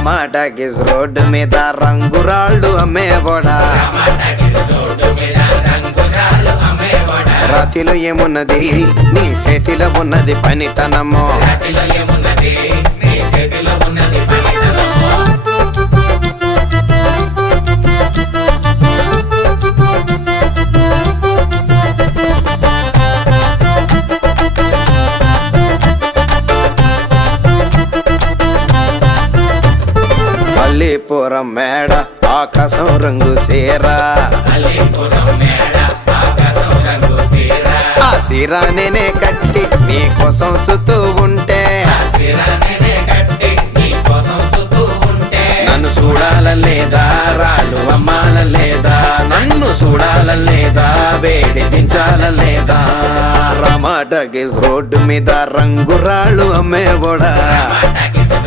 టమాటాకిస్ road మీద రంగురాళ్ళు అమ్మేవాడా రాతిలో ఏమున్నది నీ చేతిలో ఉన్నది పనితనము అల్లీపురం మేడ ఆకాశం రంగు సీరా ఆ సీరా నేనే కట్టి నీకోసం సుతూ ఉంటే నన్ను చూడాలలేదా రాళ్ళు అమ్మాలలేదా నన్ను చూడాలలేదా వేడి దించాలలేదా టమాటాకిస్ రోడ్డు మీద రంగురాళ్ళు అమ్మేవాడా